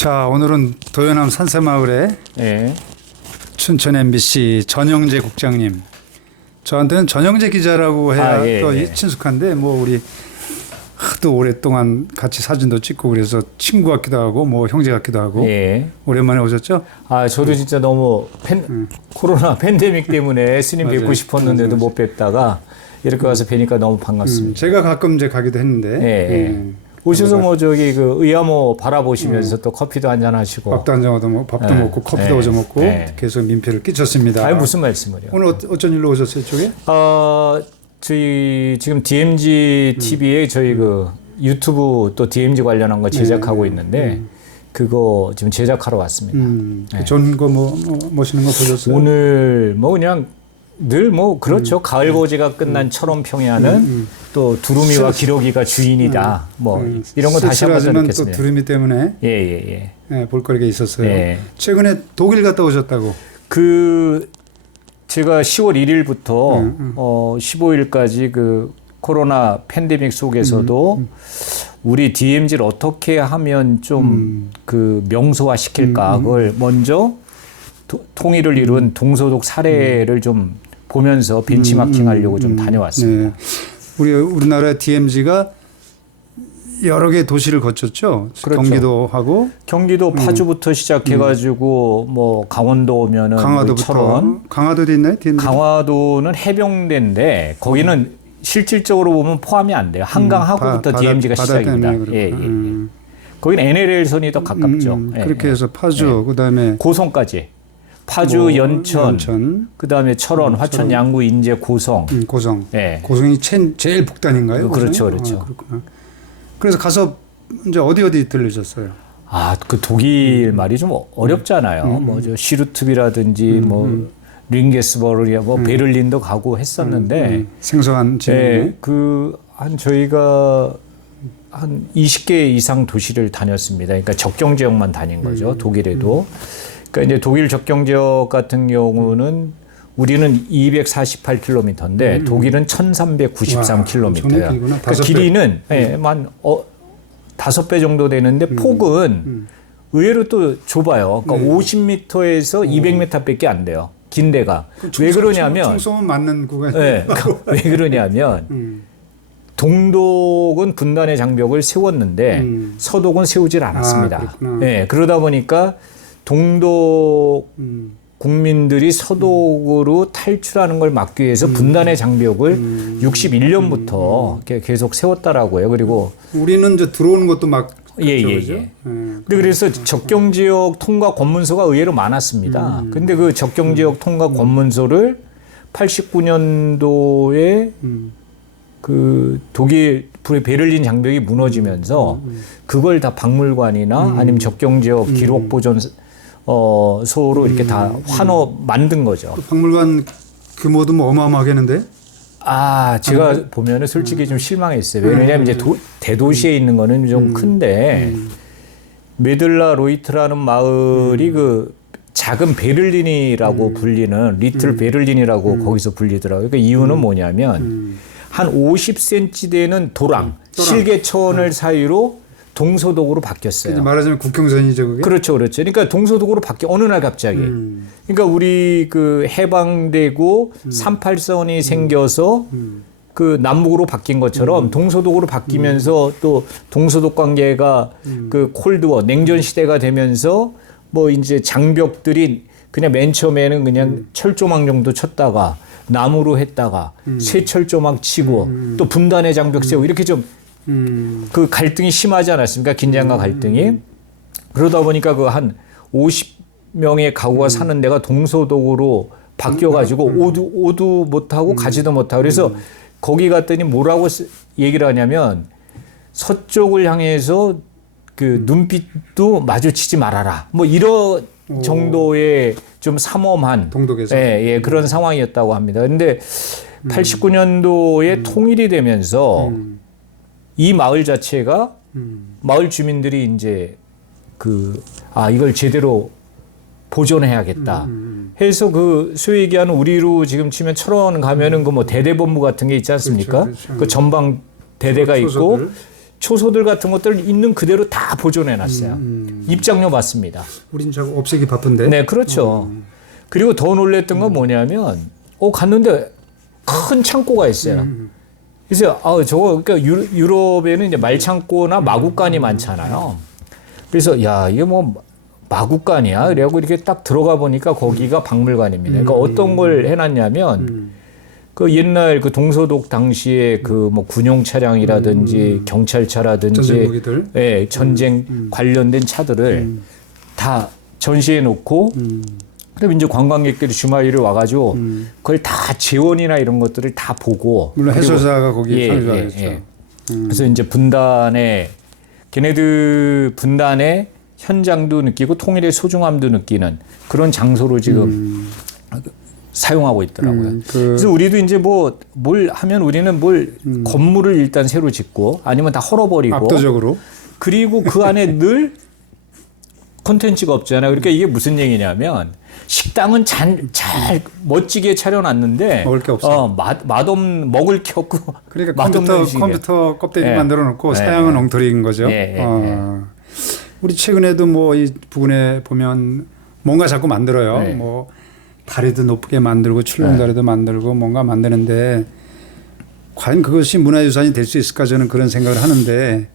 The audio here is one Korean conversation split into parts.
자, 오늘은 도요남 산세마을에 예. 춘천 MBC 전영재 국장님. 저한테는 전영재 기자라고 해야 예, 또 예. 친숙한데 뭐 우리 하도 오랫동안 같이 사진도 찍고 그래서 친구 같기도 하고 뭐 형제 같기도 하고 예. 오랜만에 오셨죠? 아, 저도 진짜 너무 코로나 팬데믹 때문에 스님 맞아요. 뵙고 싶었는데도 못 뵙다가 이렇게 와서 뵈니까 너무 반갑습니다. 제가 가끔 이제 가기도 했는데 예. 오셔서 뭐 저기 그 의암호 바라보시면서 또 커피도 한잔 하시고. 밥도 한잔 얻어 먹고 밥도 먹고 커피도 얻어 먹고 계속 민폐를 끼쳤습니다. 아니 무슨 말씀을요? 오늘 어쩐 일로 오셨어요, 이쪽에? 저희 지금 DMZ TV에 저희 그 유튜브 또 DMZ 관련한 거 제작하고 있는데 그거 지금 제작하러 왔습니다. 좋은 거 뭐 멋있는 거 보셨어요? 오늘 뭐 그냥 늘 뭐 그렇죠. 가을 고제가 끝난 철원 평야는 또 두루미와 기러기가 주인이다. 뭐 이런 거 다시 한번 하지만 또 느꼈습니다. 두루미 때문에 예. 볼거리가 있었어요. 예. 최근에 독일 갔다 오셨다고. 그 제가 10월 1일부터 15일까지 그 코로나 팬데믹 속에서도 우리 DMZ를 어떻게 하면 좀 그 명소화 시킬까 그걸 먼저 통일을 이룬 동서독 사례를 좀 보면서 벤치마킹 하려고 좀 다녀왔습니다. 네. 우리나라 DMZ가 여러 개 도시를 거쳤죠. 그렇죠. 경기도하고 경기도 파주부터 시작해가지고 뭐 강원도 오면은 강화도부터 철원, 강화도도 있나요? 강화도는 해병대인데 거기는 실질적으로 보면 포함이 안 돼요. 한강 하구부터 DMZ가 시작입니다. 예. 거기는 NLL선이 더 가깝죠. 그렇게 해서 파주, 그다음에 고성까지. 파주, 연천, 그다음에 철원, 화천, 양구, 인제, 고성. 고성. 예. 고성이 제일 북단인가요? 그렇죠. 그렇구나. 그래서 가서 이제 어디 들르셨어요? 그 독일 말이 좀 어렵잖아요. 뭐 저 시루트비라든지 뭐 링게스버르야, 뭐 베를린도 가고 했었는데 생소한 지역에. 한 저희가 한 20개 이상 도시를 다녔습니다. 그러니까 적경 지역만 다닌 거죠. 독일에도. 그러니까 이제 독일 적경 지역 같은 경우는 우리는 248km인데 독일은 1393km예요. 그러니까 길이는 한 5배 정도 되는데 폭은 의외로 또 좁아요. 그러니까 50m에서 200m밖에 안 돼요. 긴 데가. 왜 그러냐면 총소문 맞는 구간. 그러니까 왜 그러냐면 동독은 분단의 장벽을 세웠는데 서독은 세우질 않았습니다. 그러다 보니까 동독 국민들이 서독으로 탈출하는 걸 막기 위해서 분단의 장벽을 61년부터 계속 세웠다라고요. 그리고 우리는 이제 들어오는 것도 막 근데 그래서 적경 지역 통과 검문소가 의외로 많았습니다. 근데 그 적경 지역 통과 검문소를 89년도에 그 독일 베를린 장벽이 무너지면서 그걸 다 박물관이나 아니면 적경 지역 기록 보존 소로 이렇게 다 만든 거죠. 박물관 규모도 뭐 어마어마하겠는데? 제가 보면은 솔직히 좀 실망했어요. 왜냐하면 이제 대도시에 있는 거는 좀 큰데 메들라 로이트라는 마을이 그 작은 베를린이라고 불리는 리틀 베를린이라고 거기서 불리더라고요. 그 이유는 뭐냐면 한 50cm 되는 실개천을 사이로 동서독으로 바뀌었어요. 이제 말하자면 국경선이죠, 그게? 그렇죠. 그러니까 동서독으로 어느 날 갑자기. 그러니까 우리 그 해방되고 38선이 생겨서 그 남북으로 바뀐 것처럼 동서독으로 바뀌면서 또 동서독 관계가 그 콜드워, 냉전 시대가 되면서 뭐 이제 장벽들이 그냥 맨 처음에는 그냥 철조망 정도 쳤다가 나무로 했다가 새 철조망 치고 또 분단의 장벽 세우고 이렇게 좀 그 갈등이 심하지 않았습니까? 긴장과 갈등이. 그러다 보니까 그 한 50명의 가구가 사는 데가 동서독으로 바뀌어가지고 오도 못하고 가지도 못하고 그래서 거기 갔더니 뭐라고 얘기를 하냐면 서쪽을 향해서 그 눈빛도 마주치지 말아라. 뭐 이런 정도의 좀 삼엄한 동독에서 그런 상황이었다고 합니다. 근데 89년도에 통일이 되면서 이 마을 자체가 마을 주민들이 이제 이걸 제대로 보존해야겠다 해서 그 소위 얘기하는 우리로 지금 치면 철원 가면은 그 뭐 대대본부 같은 게 있지 않습니까? 그렇죠. 그 전방 대대가 있고 초소들 같은 것들을 있는 그대로 다 보존해 놨어요. 입장료 받습니다. 우린 자꾸 없애기 바쁜데. 네, 그렇죠. 그리고 더 놀랬던 건 뭐냐면, 갔는데 큰 창고가 있어요. 그래서, 저거, 그러니까 유럽에는 이제 말창고나 마구간이 많잖아요. 그래서, 야, 이게 뭐, 마구간이야. 그래갖고 이렇게 딱 들어가 보니까 거기가 박물관입니다. 그러니까 어떤 걸 해놨냐면, 그 옛날 그 동서독 당시에 그 뭐 군용 차량이라든지 경찰차라든지 전쟁 무기들. 예, 전쟁 관련된 차들을 다 전시해 놓고 그럼 이제 관광객들이 주말에 와가지고 그걸 다 재원이나 이런 것들을 다 보고 물론 해설사가 거기 예, 참여하겠죠. 예. 그래서 이제 걔네들 분단의 현장도 느끼고 통일의 소중함도 느끼는 그런 장소로 지금 사용하고 있더라고요. 그래서 우리도 이제 뭐 뭘 하면 우리는 건물을 일단 새로 짓고 아니면 다 헐어버리고 압도적으로. 그리고 그 안에 늘 콘텐츠가 없잖아요. 그러니까 이게 무슨 얘기냐면 식당은 잘 멋지게 차려놨는데 먹을 게 없어. 먹을 게 없고 그러니까 맛없는 컴퓨터 껍데기 예. 만들어 놓고 예. 사양은 엉터리인 거죠. 예. 우리 최근에도 뭐 이 부근에 보면 뭔가 자꾸 만들어요. 예. 뭐 다리도 높게 만들고 출렁다리도 만들고 뭔가 만드는데 과연 그것이 문화유산이 될 수 있을까 저는 그런 생각을 하는데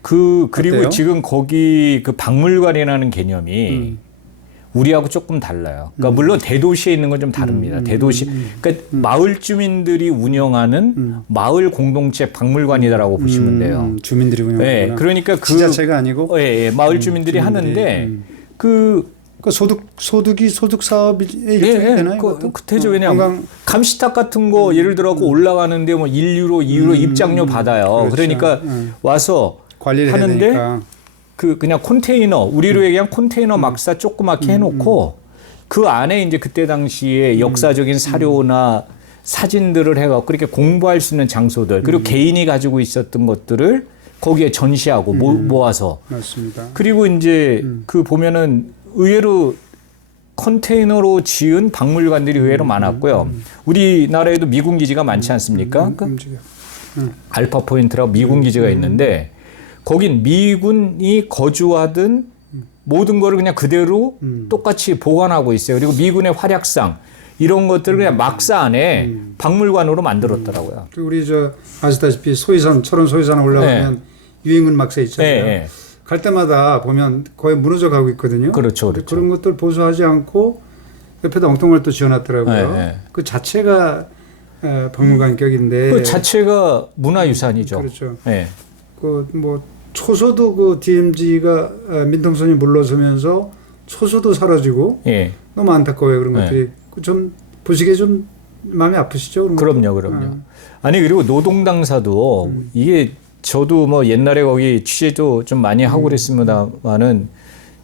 그리고 어때요? 지금 거기 그 박물관이라는 개념이 우리하고 조금 달라요. 그러니까 물론 대도시에 있는 건 좀 다릅니다. 대도시, 그러니까 마을 주민들이 운영하는 마을 공동체 박물관이다라고 보시면 돼요. 주민들이 운영하는 네, 그러니까 지자체가 아니고 마을 주민들이 하는데 그 소득 사업이 일종이 되나요? 그때죠. 왜냐하면 감시탑 같은 거 예를 들어 갖고 올라가는데 뭐 1유로, 2유로 입장료 받아요. 그렇죠. 그러니까 와서 관리를 해야 하는데 되니까. 그냥 컨테이너 우리로 얘기한 컨테이너 막사 조그맣게 해놓고 그 안에 이제 그때 당시에 역사적인 사료나 사진들을 해갖고 이렇게 공부할 수 있는 장소들 그리고 개인이 가지고 있었던 것들을 거기에 전시하고 모아서 맞습니다. 그리고 이제 그 보면은 의외로 컨테이너로 지은 박물관들이 의외로 많았고요. 우리나라에도 미군 기지가 많지 않습니까? 움직여. 알파 포인트라고 미군 기지가 있는데 거긴 미군이 거주하던 모든 거를 그냥 그대로 똑같이 보관하고 있어요. 그리고 미군의 활약상 이런 것들을 그냥 막사 안에 박물관으로 만들었더라고요. 우리 아시다시피 철원 소위산 올라가면 유인군 막사 있잖아요. 네. 갈 때마다 보면 거의 무너져 가고 있거든요. 그렇죠. 그런 것들 보수하지 않고 옆에다 엉뚱걸 또 지어놨더라고요. 네. 그 자체가 박물관격인데. 그 자체가 문화유산이죠. 그렇죠. 네. 그 뭐 초소도 그 DMZ가 민통선이 물러서면서 초소도 사라지고 예. 너무 안타까워요 그런 것들이. 좀 보시기에 좀 마음이 아프시죠? 그런 그럼요. 아니 그리고 노동 당사도 이게 저도 뭐 옛날에 거기 취재도 좀 많이 하고 그랬습니다만은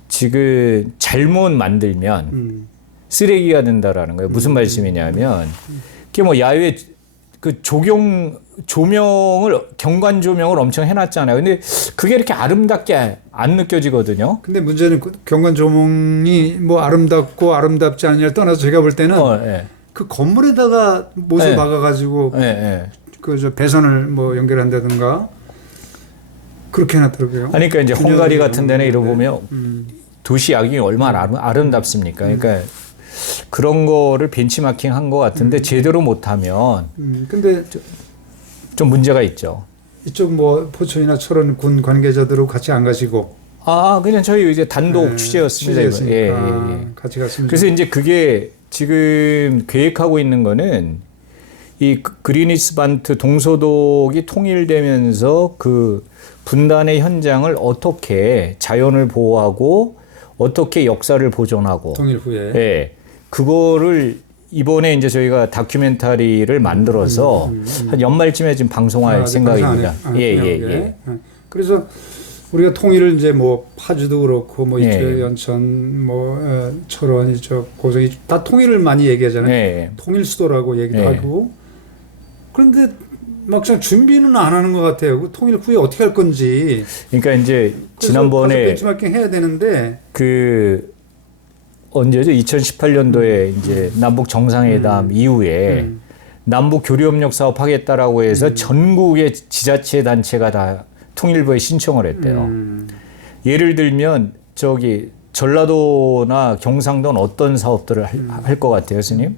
지금 잘못 만들면 쓰레기가 된다라는 거예요. 무슨 말씀이냐면 그게 뭐 야외 그 조명을 경관 조명을 엄청 해놨잖아요. 근데 그게 이렇게 아름답게 안 느껴지거든요. 근데 문제는 그 경관 조명이 뭐 아름답고 아름답지 않냐를 떠나서 제가 볼 때는 그 건물에다가 못을 박아가지고 그 배선을 뭐 연결한다든가 그렇게 해놨더라고요. 아니, 그러니까 이제 헝가리 같은 데는 이러 보면 도시 야경이 얼마나 아름답습니까? 그러니까 그런 거를 벤치마킹 한 것 같은데 제대로 못하면 근데 좀 문제가 있죠. 이쪽 뭐 포천이나 철원 군 관계자들하고 같이 안 가시고 그냥 저희 이제 단독 취재였습니다. 예. 같이 갔습니다. 그래서 이제 그게 지금 계획하고 있는 거는 이 그리니스반트 동서독이 통일되면서 그 분단의 현장을 어떻게 자연을 보호하고 어떻게 역사를 보존하고 통일 후에 그거를 이번에 이제 저희가 다큐멘터리를 만들어서 한 연말쯤에 지금 방송할 생각입니다. 예. 그래서 우리가 통일을 이제 뭐 파주도 그렇고 뭐 이쪽 연천 뭐 철원 이쪽 고성이 다 통일을 많이 얘기하잖아요. 통일 수도라고 얘기도 하고 그런데 막상 준비는 안 하는 것 같아요. 그 통일 후에 어떻게 할 건지. 그러니까 이제 지난번에 벤치마킹 해야 되는데 언제죠? 2018년도에 이제 남북 정상회담 이후에 남북 교류협력 사업 하겠다라고 해서 전국의 지자체 단체가 다 통일부에 신청을 했대요. 예를 들면 저기 전라도나 경상도는 어떤 사업들을 할 것 같아요, 스님?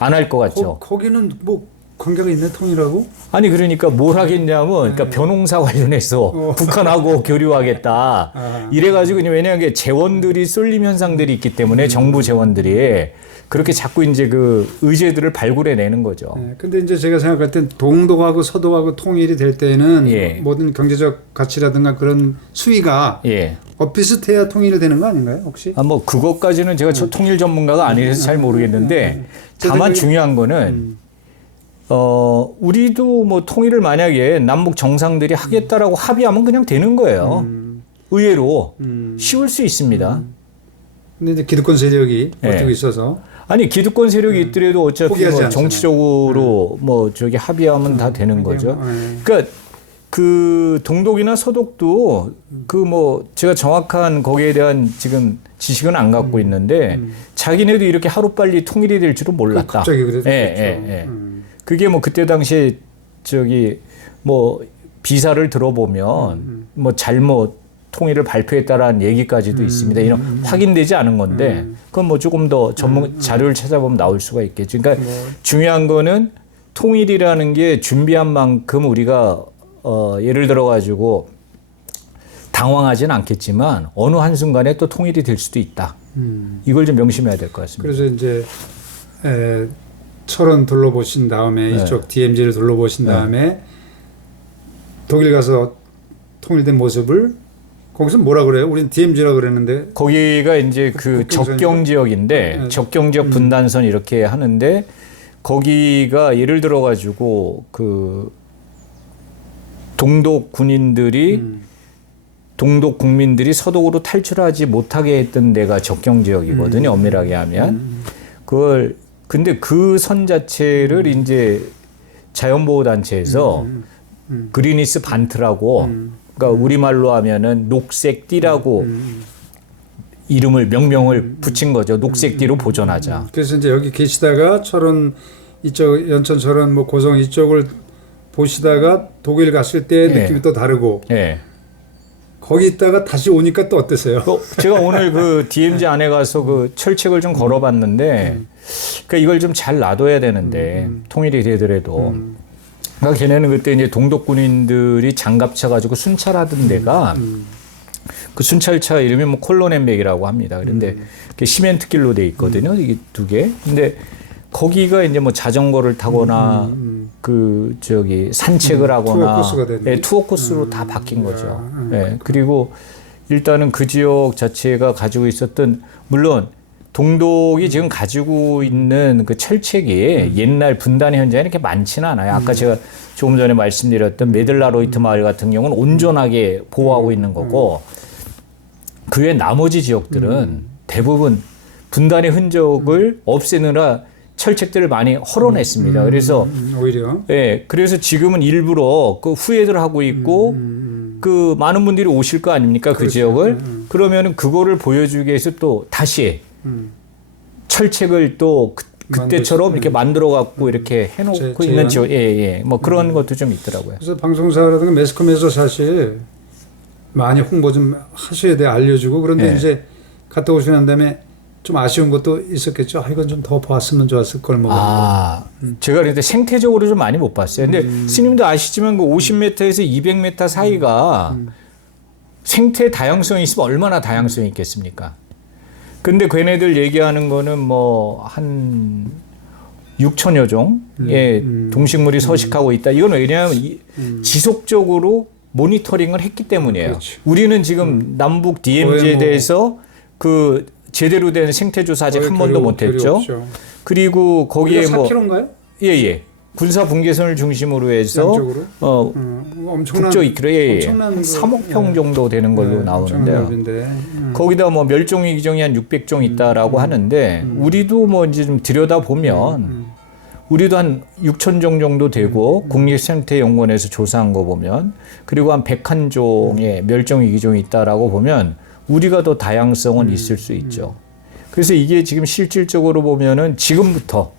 안 할 것 같죠? 거기는 뭐 관계가 있네, 통일하고? 아니 그러니까 뭘 하겠냐면 그러니까 벼농사 관련해서 북한하고 교류하겠다. 이래가지고 왜냐하면 재원들이 쏠림 현상들이 있기 때문에 정부 재원들이 그렇게 자꾸 이제 그 의제들을 발굴해내는 거죠. 네, 근데 이제 제가 생각할 땐 동독하고 서독하고 통일이 될 때는 예. 모든 경제적 가치라든가 그런 수위가 예. 비슷해야 통일이 되는 거 아닌가요, 혹시? 뭐 그것까지는 제가 통일 전문가가 아니라서 잘 모르겠는데 다만 중요한 거는 우리도 뭐 통일을 만약에 남북 정상들이 하겠다라고 합의하면 그냥 되는 거예요. 의외로 쉬울 수 있습니다. 근데 이제 기득권 세력이 예. 버티고 있어서 아니 기득권 세력이 있더라도 어차피 포기하지 뭐 않잖아요. 정치적으로 뭐 저기 합의하면 다 되는 거죠. 그러니까 그 동독이나 서독도 그 뭐 제가 정확한 거기에 대한 지금 지식은 안 갖고 있는데 자기네도 이렇게 하루빨리 통일이 될 줄은 몰랐다. 갑자기 그래도 예, 그렇죠. 예, 예. 그게 뭐 그때 당시에 저기 뭐 비사를 들어보면 뭐 잘못 통일을 발표했다라는 얘기까지도 있습니다. 이런 확인되지 않은 건데 그건 뭐 조금 더 전문 자료를 찾아보면 나올 수가 있겠죠. 그러니까 중요한 거는 통일이라는 게 준비한 만큼 우리가 예를 들어 가지고 당황하지는 않겠지만 어느 한순간에 또 통일이 될 수도 있다. 이걸 좀 명심해야 될 것 같습니다. 그래서 이제 철원 둘러보신 다음에 네. 이쪽 DMZ를 둘러보신 네. 다음에 독일 가서 통일된 모습을 거기서 뭐라 그래요? 우리는 DMZ라고 그랬는데 거기가 이제 그 적경 지역인데 네. 적경 지역 분단선 이렇게 하는데 거기가 예를 들어 가지고 그 동독 군인들이 동독 국민들이 서독으로 탈출하지 못하게 했던 데가 적경 지역이거든요. 엄밀하게 하면 그걸 근데 그 선 자체를 이제 자연보호 단체에서 그리니스 반트라고 그러니까 우리말로 하면은 녹색띠라고 이름을 명명을 붙인 거죠. 녹색띠로 보존하자. 그래서 이제 여기 계시다가 철원 이쪽 연천 철원 뭐 고성 이쪽을 보시다가 독일 갔을 때 네. 느낌이 또 다르고 예. 거기 있다가 다시 오니까 또 어땠어요? 제가 오늘 그 DMZ 안에 가서 그 철책을 좀 걸어봤는데, 그러니까 이걸 좀 잘 놔둬야 되는데 통일이 되더라도, 그러니까 걔네는 그때 이제 동독 군인들이 장갑차 가지고 순찰하던 데가 그 순찰차 이름이 뭐 콜로넨백이라고 합니다. 그런데 그게 시멘트길로 돼 있거든요. 이게 두 개. 근데 거기가 이제 뭐 자전거를 타거나 그 저기 산책을 하거나 투어 코스가 됐네. 예, 투어 코스로 다 바뀐 거죠. 예, 그리고 일단은 그 지역 자체가 가지고 있었던 물론 동독이 지금 가지고 있는 그 철책이 옛날 분단의 현장에 이렇게 많지는 않아요. 아까 제가 조금 전에 말씀드렸던 메들라로이트 마을 같은 경우는 온전하게 보호하고 있는 거고 그 외 나머지 지역들은 대부분 분단의 흔적을 없애느라 철책들을 많이 헐어냈습니다. 그래서 오히려 예, 그래서 지금은 일부러 그 후회들 하고 있고 그 많은 분들이 오실 거 아닙니까? 그 그렇죠. 지역을 그러면은 그거를 보여주기 위해서 또 다시 철책을 또 그때처럼 이렇게 만들어 갖고 이렇게 해놓고 있는 지역, 예, 뭐 그런 것도 좀 있더라고요. 그래서 방송사라든가 매스컴에서 사실 많이 홍보 좀 하셔야 돼 알려주고 그런데 예. 이제 갔다 오시고 난 다음에 좀 아쉬운 것도 있었겠죠. 아, 이건 좀 더 봤으면 좋았을 걸 뭐. 제가 그런데 생태적으로 좀 많이 못 봤어요. 근데 스님도 아시지만 그 50m에서 200m 사이가 생태 다양성이 있으면 얼마나 다양성이 있겠습니까? 근데 걔네들 얘기하는 거는 뭐 한 6천여 종의 동식물이 서식하고 있다. 이건 왜냐하면 지속적으로 모니터링을 했기 때문이에요. 그렇죠. 우리는 지금 남북 DMZ에 뭐 대해서 그 제대로 된 생태 조사 아직 한 번도 못했죠. 그리고 거기에 뭐 4km인가요? 예예 군사 분계선을 중심으로 해서 양쪽으로? 엄청난 북쪽 2km 예, 엄청난 한 그- 3억 평 정도 되는 걸로 나오는데요. 넓인데. 거기다 뭐 멸종위 기종이 한 600종 있다라고 하는데 우리도 뭐 이제 좀 들여다 보면 우리도 한 6천 종 정도 되고 국립생태연구원에서 조사한 거 보면 그리고 한 101종의 멸종위 기종이 있다라고 보면 우리가 더 다양성은 있을 수 있죠. 그래서 이게 지금 실질적으로 보면은 지금부터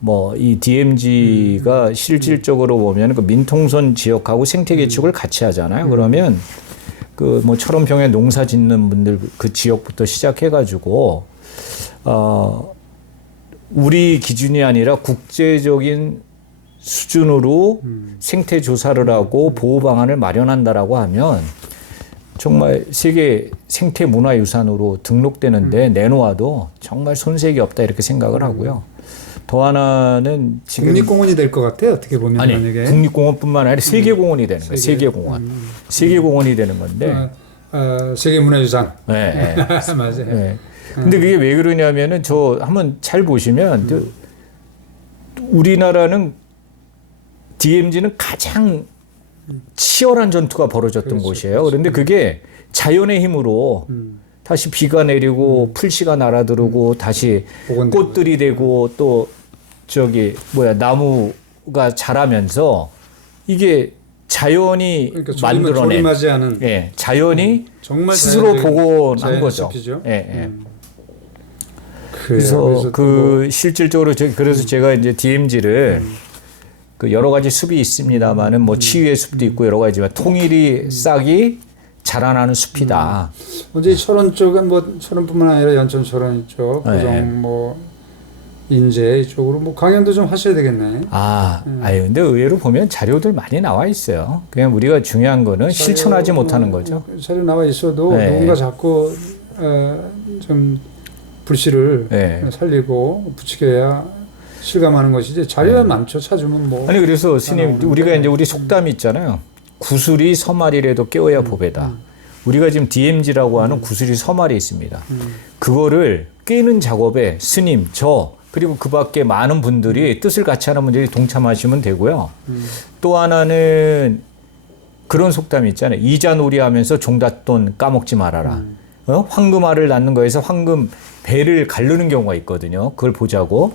뭐 이 DMZ가 실질적으로 보면 그 민통선 지역하고 생태 개축을 같이 하잖아요. 그러면 그 뭐 철원평에 농사 짓는 분들 그 지역부터 시작해가지고 우리 기준이 아니라 국제적인 수준으로 생태 조사를 하고 보호 방안을 마련한다라고 하면 정말 세계 생태 문화유산으로 등록되는데 내놓아도 정말 손색이 없다 이렇게 생각을 하고요. 더 하나는 지금 국립공원이 될 것 같아요. 어떻게 보면 아니 만약에 국립공원뿐만 아니라 세계공원이 되는 거예요. 세계공원, 세계공원이 되는 건데 세계문화유산. 네, 맞아요. 네. 근데 그게 왜 그러냐면은 저 한번 잘 보시면 우리나라는 DMZ는 가장 치열한 전투가 벌어졌던 그렇죠, 곳이에요. 그렇죠. 그런데 그게 자연의 힘으로 다시 비가 내리고 풀씨가 날아들고 다시 복원되고. 꽃들이 되고 또 저기 나무가 자라면서 이게 자연이 그러니까 만들어낸 조림하지 않은 예, 자연이 정말 스스로 자연적인 복원한 거죠. 숲이죠. 예, 예. 그래서 그래서 그 실질적으로 그래서 제가 이제 DMZ를 그 여러 가지 숲이 있습니다만은 뭐 치유의 숲도 있고 여러 가지지만 통일이 싹이 자라나는 숲이다. 언제 철원 쪽은 뭐 철원뿐만 아니라 연천 철원 이쪽, 네. 고정 뭐 인제 이쪽으로 뭐 강연도 좀 하셔야 되겠네. 아유, 근데 의외로 보면 자료들 많이 나와 있어요. 그냥 우리가 중요한 거는 실천하지 못하는 거죠. 자료 나와 있어도 네. 누군가 자꾸 좀 불씨를 네. 살리고 부추겨야 실감하는 것이지 자료가 많죠. 찾으면 뭐. 아니 그래서 스님 나오는데. 우리가 이제 우리 속담이 있잖아요. 구슬이 서말이라도 깨워야 보배다. 우리가 지금 DMZ라고 하는 구슬이 서말이 있습니다. 그거를 깨는 작업에 스님, 저 그리고 그 밖에 많은 분들이 뜻을 같이 하는 분들이 동참하시면 되고요. 또 하나는 그런 속담이 있잖아요. 이자놀이 하면서 종잣돈 까먹지 말아라. 황금알을 낳는 거에서 황금 배를 가르는 경우가 있거든요. 그걸 보자고.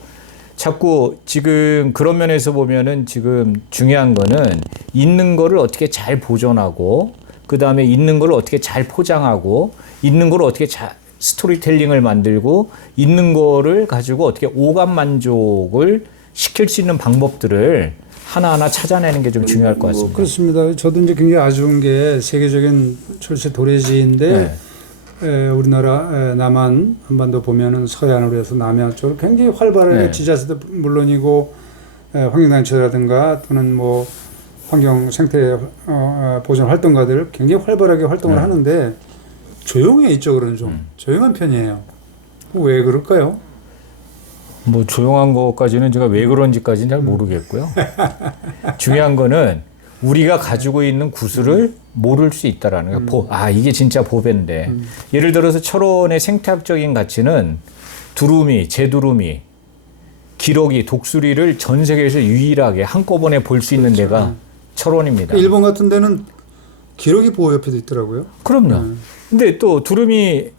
자꾸 지금 그런 면에서 보면은 지금 중요한 거는 있는 거를 어떻게 잘 보존하고 그 다음에 있는 거를 어떻게 잘 포장하고 있는 거를 어떻게 잘 스토리텔링을 만들고 있는 거를 가지고 어떻게 오감 만족을 시킬 수 있는 방법들을 하나하나 찾아내는 게 좀 중요할 것 같습니다. 그렇습니다. 저도 이제 굉장히 아쉬운 게 세계적인 철새 도래지인데 우리나라 남한 한반도 보면은 서해안으로 해서 남해안 쪽으로 굉장히 활발하게 지자체도 물론이고 환경단체라든가 또는 뭐 환경 생태 보존 활동가들 굉장히 활발하게 활동을 하는데 조용해 이쪽으로는 좀 조용한 편이에요. 왜 그럴까요? 뭐 조용한 것까지는 제가 왜 그런지까지는 잘 모르겠고요. 중요한 거는 우리가 가지고 있는 구슬을 모를 수 있다라는 거예요. 이게 진짜 보배인데. 예를 들어서 철원의 생태학적인 가치는 두루미, 제두루미, 기러기, 독수리를 전 세계에서 유일하게 한꺼번에 볼 수 있는 데가 철원입니다. 일본 같은 데는 기러기 보호협회도 있더라고요. 그럼요. 근데 또 두루미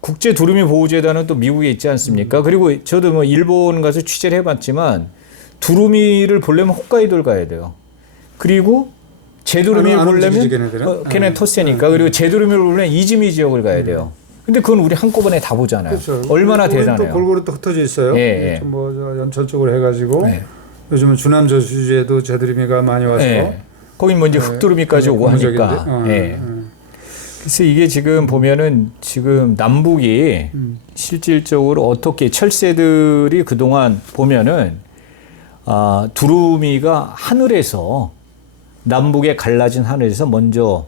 국제 두루미 보호재단은 또 미국에 있지 않습니까? 그리고 저도 뭐 일본 가서 취재를 해봤지만 두루미를 보려면 홋카이도를 가야 돼요. 그리고 제두루미를 보려면 걔네 토세니까 그리고 제두루미를 보려면 이즈미 지역을 가야 돼요. 근데 그건 우리 한꺼번에 다 보잖아요. 그렇죠. 얼마나 대단해요. 또 골고루 또 흩어져 있어요. 예. 뭐 연천 쪽으로 해가지고 요즘은 주남 저수지에도 제두루미가 많이 와서 거기 뭐 이제 흑두루미까지 오고 하니까. 그래서 이게 지금 보면은 지금 남북이 실질적으로 어떻게 철새들이 그동안 보면은 두루미가 하늘에서 남북에 갈라진 하늘에서 먼저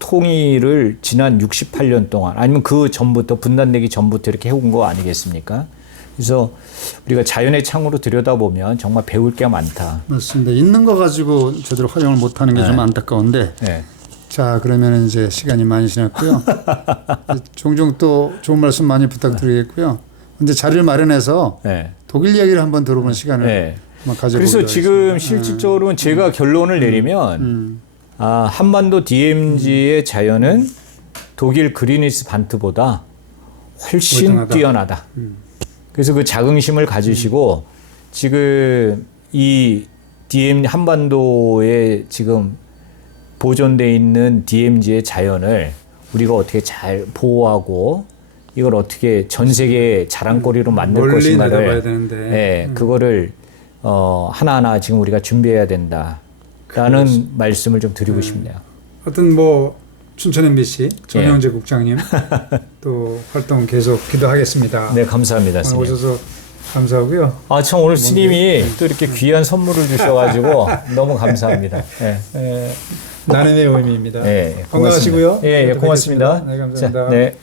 통일을 지난 68년 동안 아니면 그 전부터 분단되기 전부터 이렇게 해온 거 아니겠습니까? 그래서 우리가 자연의 창으로 들여다보면 정말 배울 게 많다. 맞습니다. 있는 거 가지고 제대로 활용을 못하는 게 좀 안타까운데 자 그러면 이제 시간이 많이 지났고요. 종종 또 좋은 말씀 많이 부탁드리겠고요. 근데 자리를 마련해서 독일 이야기를 한번 들어보는 시간을 그래서 지금 실질적으로는 제가 결론을 내리면 한반도 DMZ의 자연은 독일 그리니스 반트보다 훨씬 뛰어나다. 그래서 그 자긍심을 가지시고 지금 이 한반도에 지금 보존돼 있는 DMZ의 자연을 우리가 어떻게 잘 보호하고 이걸 어떻게 전 세계 자랑거리로 만들 것인가를 그거를 하나하나 지금 우리가 준비해야 된다라는 말씀을 좀 드리고 싶네요. 하여튼 뭐 춘천 MBC 전영재 국장님 또 활동 계속 기도하겠습니다. 네, 감사합니다. 오늘 스님. 오셔서 감사하고요. 아, 참 오늘 스님이 또 이렇게 귀한 선물을 주셔가지고 너무 감사합니다. 네. 나눔의 의미입니다. 네, 건강하시고요. 예, 고맙습니다. 네, 감사합니다. 자, 네.